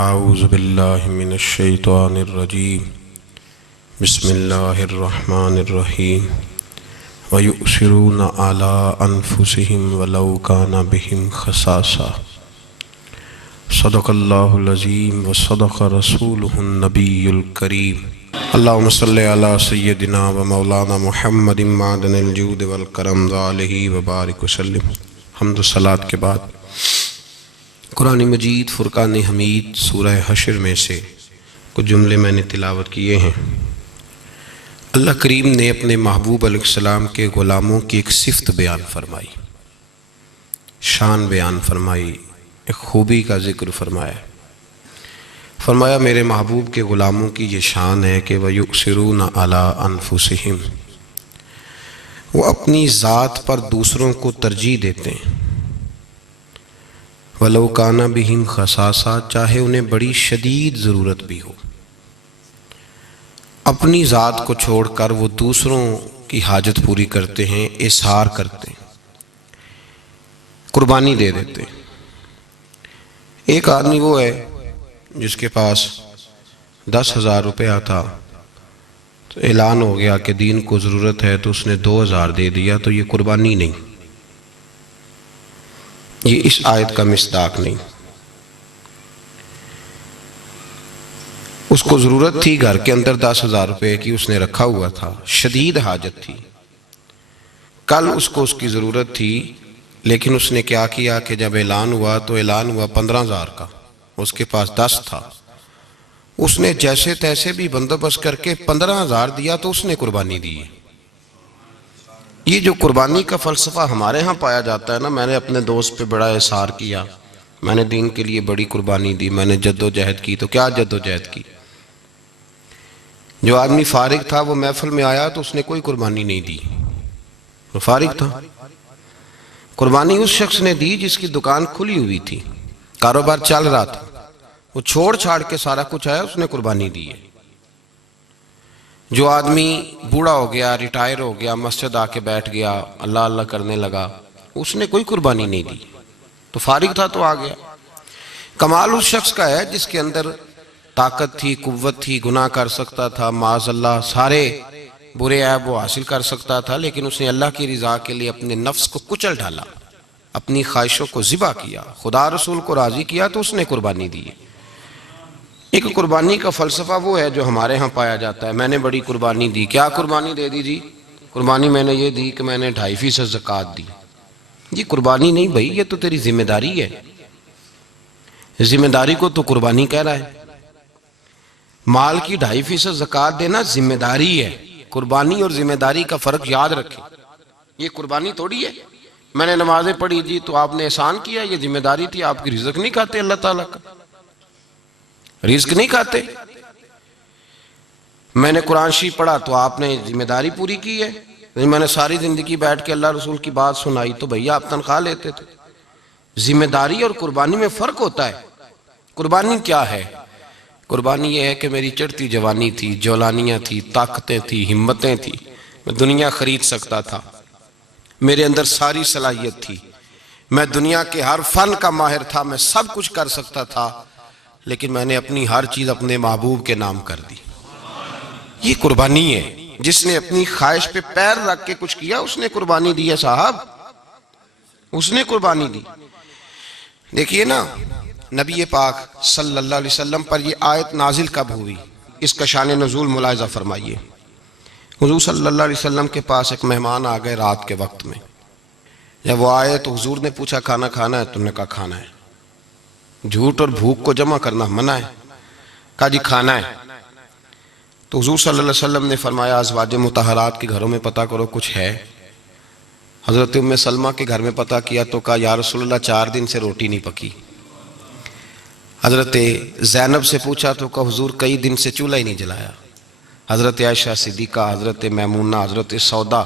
اعوذ باللہ من الشیطان الرجیم بسم اللہ الرحمن الرحیم وَيُؤْثِرُونَ عَلَىٰ أَنفُسِهِمْ وَلَوْ كَانَ بِهِمْ خَصَاصَةٌ صدق اللہ العظیم وصدق رسولہ النبی الکریم اللہم صلی علی سیدنا و مولانا محمد معدن الجود والکرم وآلہ وبارک وسلم۔ حمد و صلاۃ کے بعد قرآن مجید فرقان حمید سورہ حشر میں سے کچھ جملے میں نے تلاوت کیے ہیں۔ اللہ کریم نے اپنے محبوب علیہ السلام کے غلاموں کی ایک صفت بیان فرمائی، شان بیان فرمائی، ایک خوبی کا ذکر فرمایا میرے محبوب کے غلاموں کی یہ شان ہے کہ وَيُؤْثِرُونَ عَلَىٰ أَنفُسِهِمْ، وہ اپنی ذات پر دوسروں کو ترجیح دیتے ہیں، وَلَوْ كَانَ بِهِمْ خَصَاصَةٌ، چاہے انہیں بڑی شدید ضرورت بھی ہو، اپنی ذات کو چھوڑ کر وہ دوسروں کی حاجت پوری کرتے ہیں، اظہار کرتے ہیں، قربانی دے دیتے ہیں۔ ایک آدمی وہ ہے جس کے پاس 10,000 روپیہ تھا، تو اعلان ہو گیا کہ دین کو ضرورت ہے تو اس نے 2,000 دے دیا، تو یہ قربانی نہیں، یہ اس آیت کا مصداق نہیں۔ اس کو ضرورت تھی، گھر کے اندر 10,000 روپے کی اس نے رکھا ہوا تھا، شدید حاجت تھی، کل اس کو اس کی ضرورت تھی، لیکن اس نے کیا کیا کہ جب اعلان ہوا تو اعلان ہوا 15,000 کا، اس کے پاس 10 تھا، اس نے جیسے تیسے بھی بندوبست کر کے 15,000 دیا تو اس نے قربانی دی ہے۔ یہ جو قربانی کا فلسفہ ہمارے ہاں پایا جاتا ہے نا، میں نے اپنے دوست پہ بڑا احسار کیا، میں نے دین کے لیے بڑی قربانی دی، میں نے جد و جہد کی، تو کیا جد و جہد کی؟ جو آدمی فارغ تھا وہ محفل میں آیا تو اس نے کوئی قربانی نہیں دی، وہ فارغ تھا۔ قربانی اس شخص نے دی جس کی دکان کھلی ہوئی تھی، کاروبار چل رہا تھا، وہ چھوڑ چھاڑ کے سارا کچھ آیا، اس نے قربانی دی ہے۔ جو آدمی بوڑھا ہو گیا، ریٹائر ہو گیا، مسجد آ کے بیٹھ گیا، اللہ اللہ کرنے لگا، اس نے کوئی قربانی نہیں دی، تو فارغ تھا تو آ گیا۔ کمال اس شخص کا ہے جس کے اندر طاقت تھی، قوت تھی، گناہ کر سکتا تھا، معاذ اللہ سارے برے عیب وہ حاصل کر سکتا تھا، لیکن اس نے اللہ کی رضا کے لیے اپنے نفس کو کچل ڈالا، اپنی خواہشوں کو ذبح کیا، خدا رسول کو راضی کیا، تو اس نے قربانی دی۔ ایک قربانی کا فلسفہ وہ ہے جو ہمارے ہاں پایا جاتا ہے، میں نے بڑی قربانی دی، کیا قربانی دے دی جی؟ قربانی میں نے یہ دی کہ میں نے 2.5% زکوٰۃ دی۔ یہ قربانی نہیں بھائی، یہ تو تیری ذمہ داری ہے، ذمہ داری کو تو قربانی کہہ رہا ہے۔ مال کی 2.5% زکوٰۃ دینا ذمہ داری ہے، قربانی اور ذمہ داری کا فرق یاد رکھیں، یہ قربانی تھوڑی ہے۔ میں نے نمازیں پڑھی جی تو آپ نے احسان کیا، یہ ذمہ داری تھی، آپ کی رزق نہیں کھاتے اللہ تعالیٰ کا، رزق نہیں کھاتے۔ میں نے قرآن شریف پڑھا تو آپ نے ذمہ داری پوری کی ہے، میں نے ساری زندگی بیٹھ کے اللہ رسول کی بات سنائی تو بھیا آپ تنخواہ لیتے تھے۔ ذمہ داری اور قربانی میں فرق ہوتا ہے۔ قربانی کیا ہے؟ قربانی یہ ہے کہ میری چڑھتی جوانی تھی، جولانیاں تھی، طاقتیں تھی، ہمتیں تھی، میں دنیا خرید سکتا تھا، میرے اندر ساری صلاحیت تھی، میں دنیا کے ہر فن کا ماہر تھا، میں سب کچھ کر سکتا تھا، لیکن میں نے اپنی ہر چیز اپنے محبوب کے نام کر دی۔ یہ قربانی ہے۔ جس نے اپنی خواہش پہ پیر رکھ کے کچھ کیا اس نے قربانی دی ہے صاحب، اس نے قربانی دی۔ دیکھیے نا، نبی پاک صلی اللہ علیہ وسلم پر یہ آیت نازل کب ہوئی، اس کا شان نزول ملاحظہ فرمائیے۔ حضور صلی اللہ علیہ وسلم کے پاس ایک مہمان آ گئے رات کے وقت میں، جب وہ آئے تو حضور نے پوچھا کھانا کھانا ہے؟ تم نے کہا کھانا ہے۔ جھوٹ اور بھوک کو جمع کرنا منع ہے، کہا جی کھانا ہے۔ تو حضور صلی اللہ علیہ وسلم نے فرمایا ازواج مطہرات کے گھروں میں پتہ کرو کچھ ہے۔ حضرت ام سلمہ کے گھر میں پتہ کیا تو کہا یا رسول اللہ 4 دن سے روٹی نہیں پکی۔ حضرت زینب سے پوچھا تو کہا حضور کئی دن سے چولہا ہی نہیں جلایا۔ حضرت عائشہ صدیقہ، حضرت میمونہ، حضرت سودا،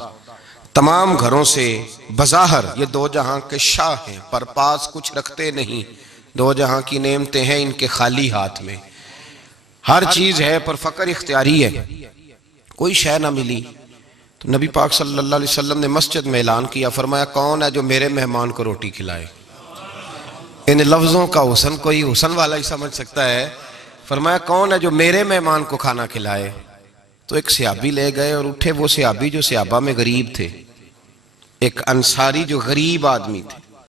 تمام گھروں سے بظاہر یہ 2 جہاں کے شاہ ہیں، پر پاس کچھ رکھتے نہیں، 2 جہاں کی نعمتیں ہیں ان کے خالی ہاتھ میں، ہر چیز ہے پر فقر اختیاری ہے، کوئی شے نہ ملی۔ تو نبی پاک صلی اللہ علیہ وسلم نے مسجد میں اعلان کیا، فرمایا کون ہے جو میرے مہمان کو روٹی کھلائے؟ ان لفظوں کا حسن کوئی حسن والا ہی سمجھ سکتا ہے. فرمایا کون ہے جو میرے مہمان کو کھانا کھلائے؟ تو ایک صحابی لے گئے اور اٹھے وہ صحابی جو صحابہ میں غریب تھے، ایک انصاری جو غریب آدمی تھے.